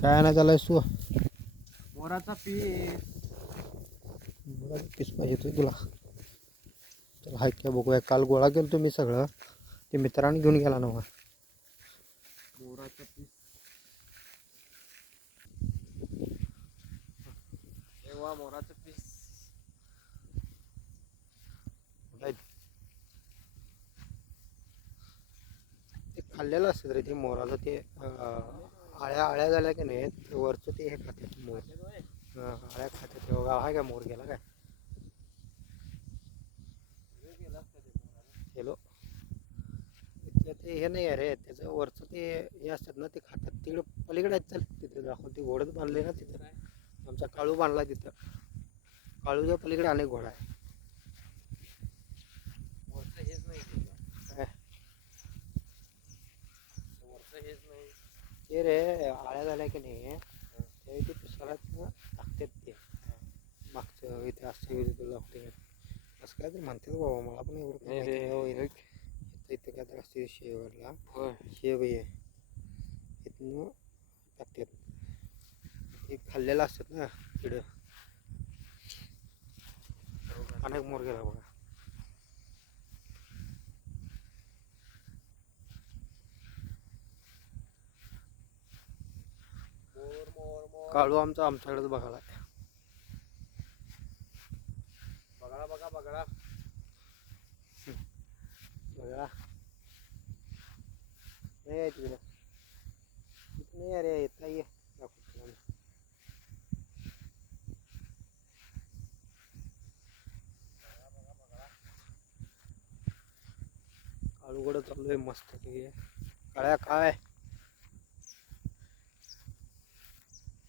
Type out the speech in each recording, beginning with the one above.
काय नाही चालायस तू? मोराचा piece. मोराचा piece पाहिजे तू तुला. तर हाय काय बघूया. काल गोळा केलं तुम्ही सगळं, ते मित्रांनी घेऊन गेला नव्हा. मोराचा पीस. तेव्हा मोराचा पीस. ते खाल्लेलं असतं रे ते मोराचं. ते आळ्या आळ्या झाल्या की नाही, वरचं ते हे खातात मोर. आळ्या खातात. तेव्हा हाय काय मोर गेला काय? हॅलो, ते हे नाही आहे रे, त्याचं वरचं ते हे असतात ना, ते खातात. तिकडं पलीकडे आहेत. चल तिथे दाखव. ते घोडत बांधले ना तिथं. आमचा काळू बांधला तिथं. काळूच्या पलीकडे अनेक घोडा आहे. वरचं हेच नाही काय वरचं हेच नाही. ते रे आळ्या झाल्या की नाही, ते ते पिसाळ्यात टाकतात. ते मागचं इथे असते लागते असं काय तरी म्हणतात बाबा, मला पण एवढं काही माहिती नाही. इथं काय तर असते शेवटला. शेव आहे इथनं टाकतात. ते खाल्लेलं असतात ना किडं. अनेक मोर गेला बघा. मोर मोर मोर. काळू आमच्याकडेच बघायला. बघा बघा बघा. बघा नाही आहे तिकडं. इथं नाही अरे, येत नाही. काळूकडं चालू आहे मस्त. काळ्या काय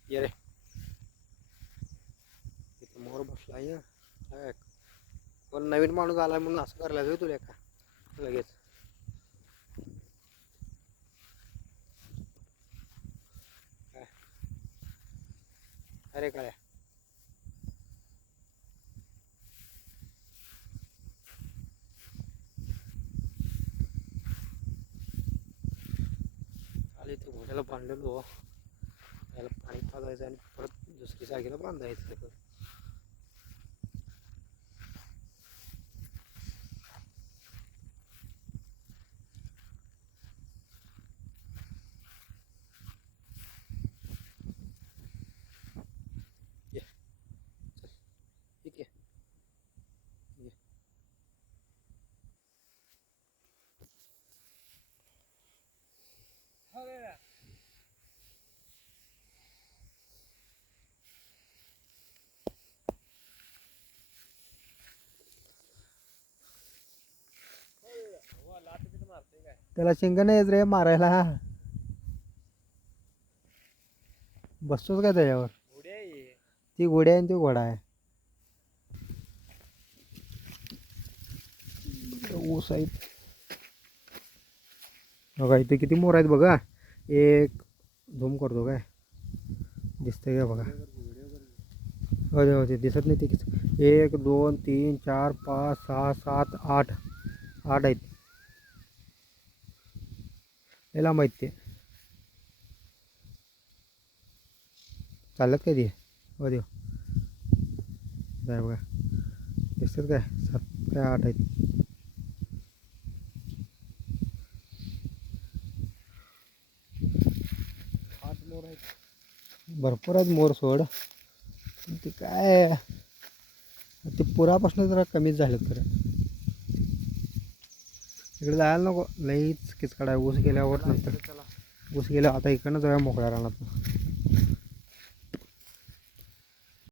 ये रे, इथं मोर बसला आहे. काय कोण नवीन माणूस आलाय म्हणून असं करायला जाऊ तुला का लगेच? काय अरे काय आले ते घोड्याला बांधलेलो. त्याला पाणी पाजायचं आणि परत दुसरी जागेला बांधायचं. ये चल, ठीक आहे. ये त्याला शिंग नाही रे मारायला. बसतोच काय त्याच्यावर? ती घोडी आहे आणि ती घोडा आहे. ऊस आहेत बघा. इथे किती मोर आहेत बघा. एक झूम करतो काय, दिसतंय का बघा. होते होते दिसत नाही ते. 1 2 3 4 5 6 7 8 8 आहेत. याला माहित ते चालत काय ते. हो देव जाय बघा. दिसतात काय? 7 काय 8 आहेत. मोर आहेत. भरपूर आहेत मोर सोड. ते काय ते पुरापासून जरा कमीच झालं खरं. इकडे जायला नको, लईच किचकट आहे. ऊस गेल्यावर नंतर ऊस गेल्या आता इकडनं जाऊया मोकळ्या रानात.